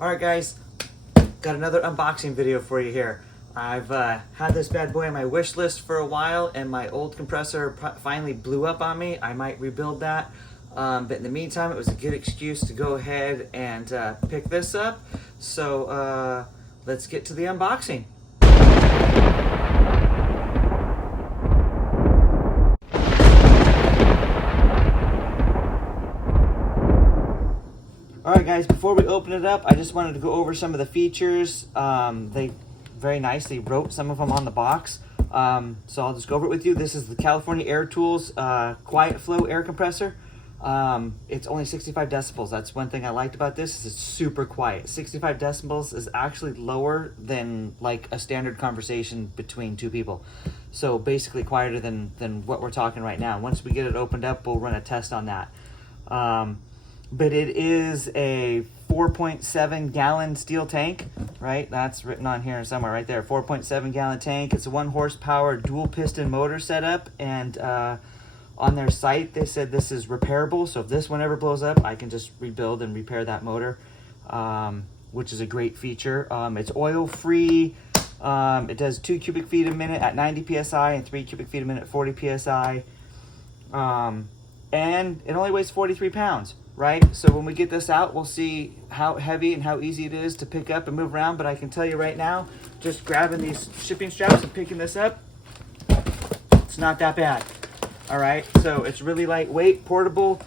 Alright guys, got another unboxing video for you here. I've had this bad boy on my wish list for a while, and my old compressor finally blew up on me. I might rebuild that, but in the meantime it was a good excuse to go ahead and pick this up. So let's get to the unboxing. Alright guys, before we open it up, I just wanted to go over some of the features. They very nicely wrote some of them on the box. So I'll just go over it with you. This is the California Air Tools Quiet Flow air compressor. It's only 65 decibels. That's one thing I liked about this, is it's super quiet. 65 decibels is actually lower than like a standard conversation between two people. So basically quieter than what we're talking right now. Once we get it opened up, we'll run a test on that. But it is a 4.7 gallon steel tank, right? That's written on here somewhere right there. 4.7 gallon tank. It's a 1 horsepower dual piston motor setup, and on their site they said this is repairable. So if this one ever blows up, I can just rebuild and repair that motor, which is a great feature. It's oil free. It does 2 cubic feet a minute at 90 psi and 3 cubic feet a minute at 40 psi. And it only weighs 43 pounds. Right, so when we get this out, we'll see how heavy and how easy it is to pick up and move around. But I can tell you right now, just grabbing these shipping straps and picking this up, it's not that bad. All right, so it's really lightweight, portable,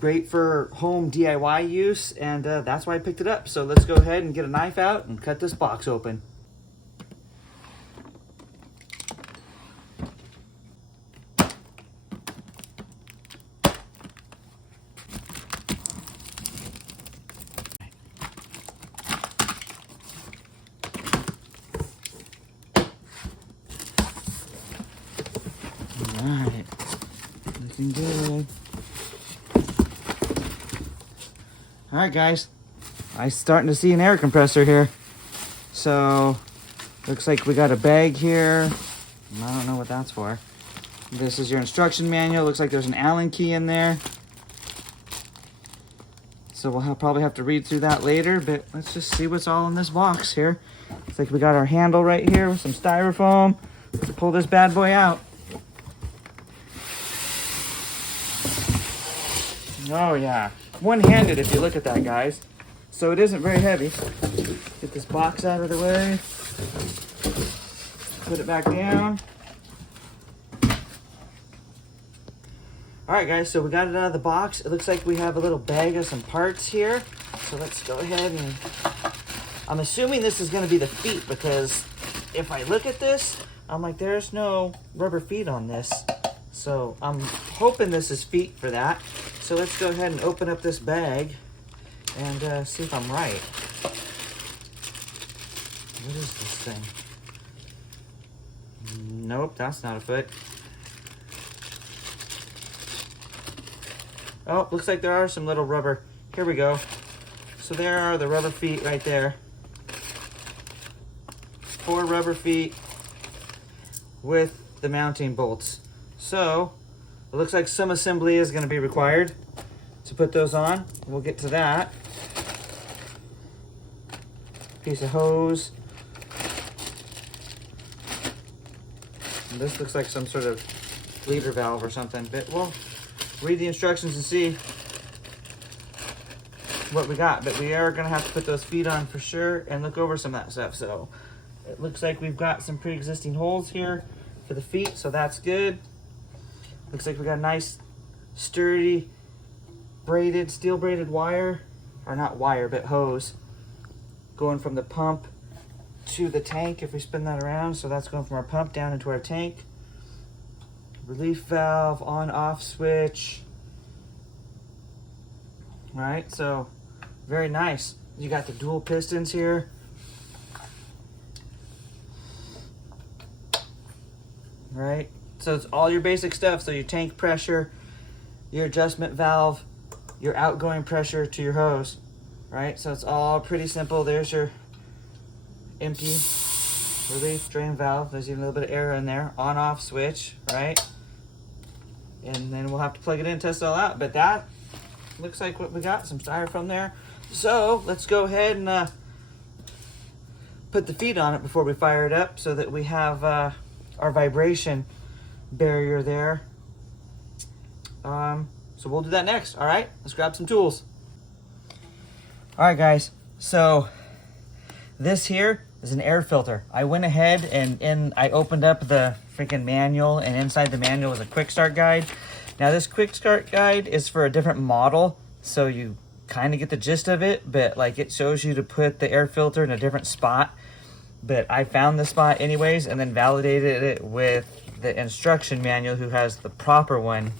great for home DIY use, and that's why I picked it up. So let's go ahead and get a knife out and cut this box open. Alright, looking good. Alright guys, I'm starting to see an air compressor here. So, looks like we got a bag here. I don't know what that's for. This is your instruction manual. Looks like there's an Allen key in there. So we'll probably have to read through that later, but let's just see what's all in this box here. Looks like we got our handle right here with some styrofoam to pull this bad boy out. Oh yeah, one-handed if you look at that, guys. So it isn't very heavy. Get this box out of the way. Put it back down. Alright guys, so we got it out of the box. It looks like we have a little bag of some parts here. So let's go ahead and... I'm assuming this is going to be the feet, because if I look at this, I'm like, there's no rubber feet on this. So I'm hoping this is feet for that. So let's go ahead and open up this bag and see if I'm right. What is this thing? Nope, that's not a foot. Oh, looks like there are some little rubber. Here we go. So there are the rubber feet right there. 4 rubber feet with the mounting bolts. So it looks like some assembly is going to be required to put those on. We'll get to that. Piece of hose. And this looks like some sort of bleeder valve or something, but we'll read the instructions and see what we got. But we are going to have to put those feet on for sure and look over some of that stuff. So it looks like we've got some pre-existing holes here for the feet, so that's good. Looks like we got a nice sturdy steel braided wire, or not wire but hose, going from the pump to the tank if we spin that around. So that's going from our pump down into our tank. Relief valve, on off switch. Alright, so very nice. You got the dual pistons here. Right, so it's all your basic stuff. So your tank pressure, your adjustment valve, your outgoing pressure to your hose. Right, so it's all pretty simple. There's your empty relief drain valve. There's even a little bit of air in there. On off switch, right? And then we'll have to plug it in and test it all out. But that looks like what we got. Some styrofoam there. So let's go ahead and put the feet on it before we fire it up so that we have our vibration barrier there. So we'll do that next. All right, let's grab some tools. All right, guys, so this here is an air filter. I went ahead and I opened up the freaking manual, and inside the manual was a quick start guide. Now this quick start guide is for a different model, so you kind of get the gist of it, but like it shows you to put the air filter in a different spot. But I found the spot anyways and then validated it with the instruction manual, who has the proper one,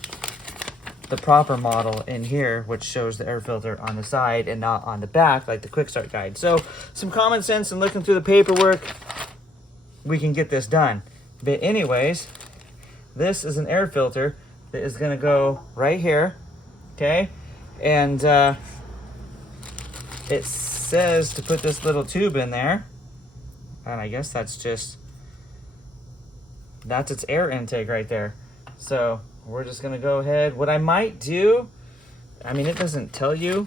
the proper model in here, which shows the air filter on the side and not on the back like the quick start guide. So some common sense and looking through the paperwork, we can get this done. But anyways, this is an air filter that is going to go right here, okay? And it says to put this little tube in there, and I guess that's its air intake right there. So we're just gonna go ahead. What I might do, I mean, it doesn't tell you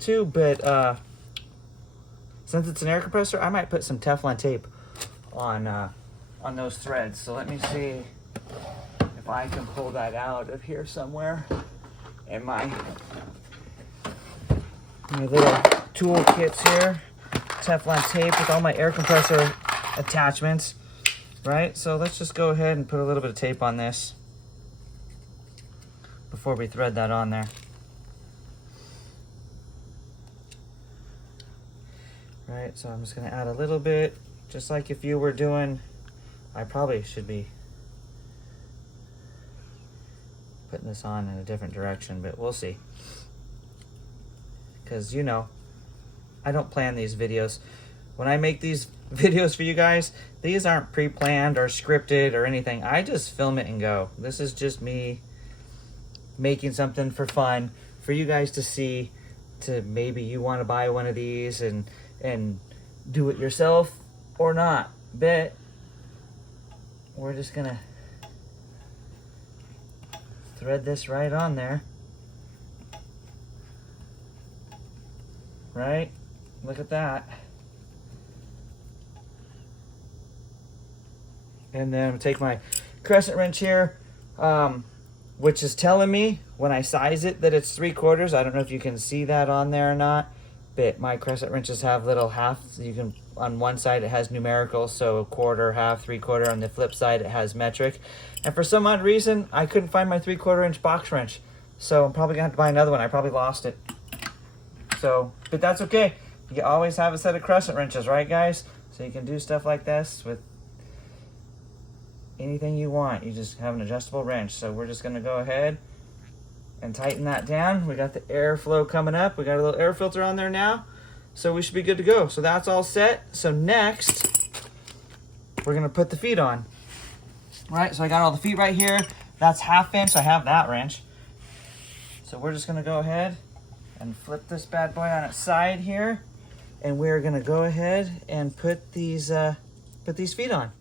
to, but since it's an air compressor, I might put some Teflon tape on those threads. So let me see if I can pull that out of here somewhere in my little tool kits here. Teflon tape with all my air compressor attachments, right? So let's just go ahead and put a little bit of tape on this before we thread that on there. Right, so I'm just gonna add a little bit, just like if you were doing, I probably should be putting this on in a different direction, but we'll see. Because, you know, I don't plan these videos. When I make these videos for you guys, these aren't pre-planned or scripted or anything. I just film it and go. This is just me making something for fun for you guys to see, to maybe you want to buy one of these and do it yourself or not. But we're just gonna thread this right on there. Right? Look at that. And then I'm gonna take my crescent wrench here, which is telling me when I size it that it's 3/4. I don't know if you can see that on there or not, but my crescent wrenches have little halves. You can, on one side it has numerical, so 1/4, half, 3/4. On the flip side it has metric. And for some odd reason, I couldn't find my 3/4 inch box wrench. So I'm probably gonna have to buy another one. I probably lost it. So, but that's okay. You always have a set of crescent wrenches, right guys? So you can do stuff like this with anything you want. You just have an adjustable wrench. So we're just gonna go ahead and tighten that down. We got the airflow coming up. We got a little air filter on there now. So we should be good to go. So that's all set. So next, we're gonna put the feet on. All right, so I got all the feet right here. That's 1/2 inch, I have that wrench. So we're just gonna go ahead and flip this bad boy on its side here. And we're gonna go ahead and put these feet on.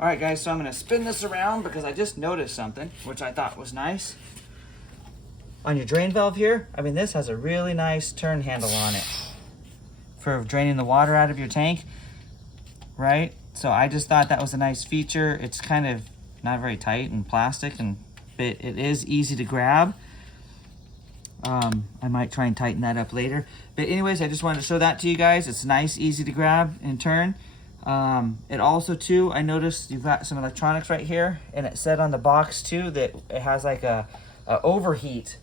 All right, guys, so I'm gonna spin this around because I just noticed something, which I thought was nice. On your drain valve here, I mean, this has a really nice turn handle on it for draining the water out of your tank, right? So I just thought that was a nice feature. It's kind of not very tight and plastic, but it is easy to grab. I might try and tighten that up later. But anyways, I just wanted to show that to you guys. It's nice, easy to grab and turn. It also too, I noticed you've got some electronics right here, and it said on the box too that it has like a overheat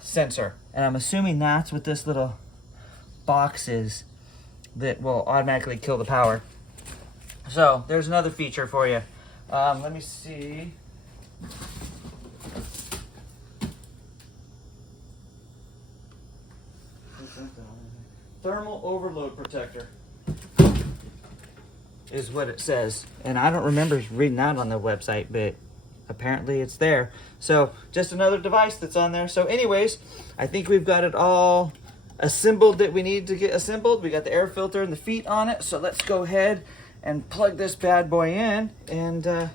sensor, and I'm assuming that's what this little box is that will automatically kill the power. So there's another feature for you. Let me see. Thermal overload protector is what it says. And I don't remember reading that on the website, but apparently it's there. So just another device that's on there. So anyways, I think we've got it all assembled that we need to get assembled. We got the air filter and the feet on it. So let's go ahead and plug this bad boy in and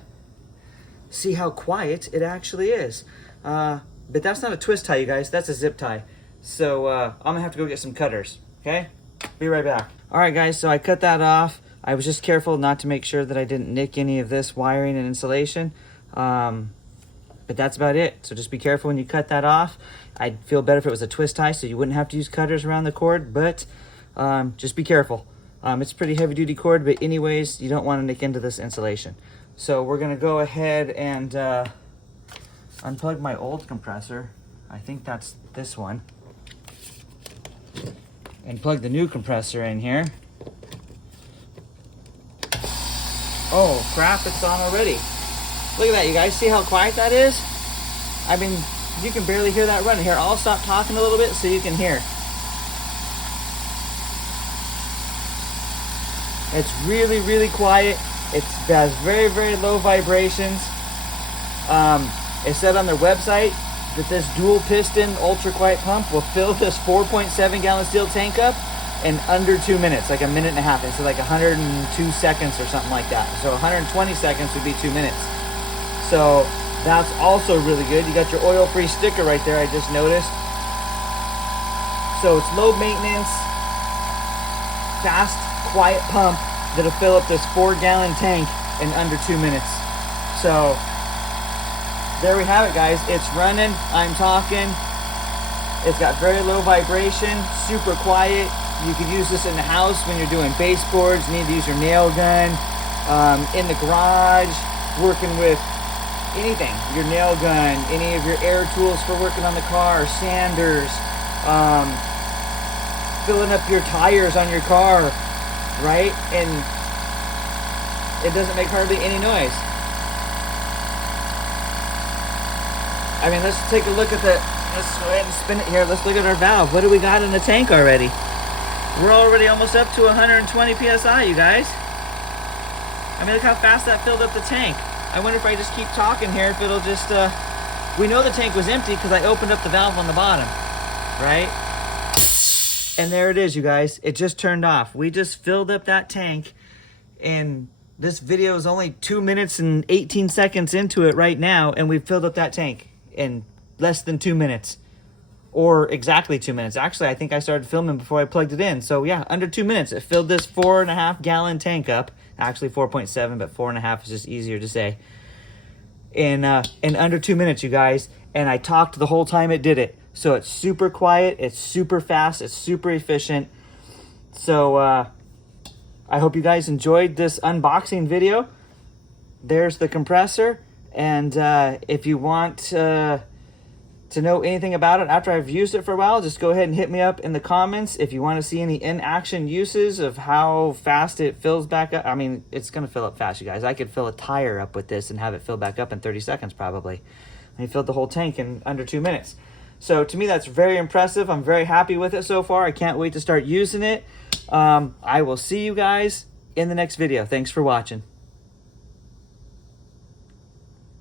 see how quiet it actually is. But that's not a twist tie, you guys. That's a zip tie. So I'm gonna have to go get some cutters. Okay, be right back. All right, guys, so I cut that off. I was just careful not to make sure that I didn't nick any of this wiring and insulation. But that's about it. So just be careful when you cut that off. I'd feel better if it was a twist tie so you wouldn't have to use cutters around the cord, but just be careful. It's pretty heavy duty cord, but anyways, you don't want to nick into this insulation. So we're gonna go ahead and unplug my old compressor. I think that's this one. And plug the new compressor in here. Oh crap, it's on already. Look at that, you guys. See how quiet that is? I mean, you can barely hear that running. Here, I'll stop talking a little bit so you can hear. It's really, really quiet. It has very, very low vibrations. It said on their website that this dual piston ultra quiet pump will fill this 4.7 gallon steel tank up in under 2 minutes, like a minute and a half. It's like 102 seconds or something like that. So 120 seconds would be 2 minutes. So that's also really good. You got your oil-free sticker right there, I just noticed. So it's low maintenance, fast, quiet pump that'll fill up this 4 gallon tank in under 2 minutes. So there we have it, guys. It's running, I'm talking. It's got very low vibration, super quiet. You could use this in the house when you're doing baseboards. You need to use your nail gun. In the garage, working with anything. Your nail gun, any of your air tools for working on the car, sanders, filling up your tires on your car, right? And it doesn't make hardly any noise. I mean, let's take a look at let's go ahead and spin it here. Let's look at our valve. What do we got in the tank already? We're already almost up to 120 PSI, you guys. I mean, look how fast that filled up the tank. I wonder if I just keep talking here, if it'll just, we know the tank was empty because I opened up the valve on the bottom, right? And there it is, you guys. It just turned off. We just filled up that tank, and this video is only 2 minutes and 18 seconds into it right now, and we've filled up that tank in less than 2 minutes, or exactly 2 minutes. Actually, I think I started filming before I plugged it in. So yeah, under 2 minutes, it filled this 4.5 gallon tank up. Actually 4.7, but 4.5 is just easier to say. In under 2 minutes, you guys. And I talked the whole time it did it. So it's super quiet, it's super fast, it's super efficient. So I hope you guys enjoyed this unboxing video. There's the compressor. And if you want to know anything about it after I've used it for a while, just go ahead and hit me up in the comments. If you want to see any in-action uses of how fast it fills back up. I mean, it's going to fill up fast, you guys. I could fill a tire up with this and have it fill back up in 30 seconds probably. And he filled the whole tank in under 2 minutes. So to me, that's very impressive. I'm very happy with it so far. I can't wait to start using it. I will see you guys in the next video. Thanks for watching.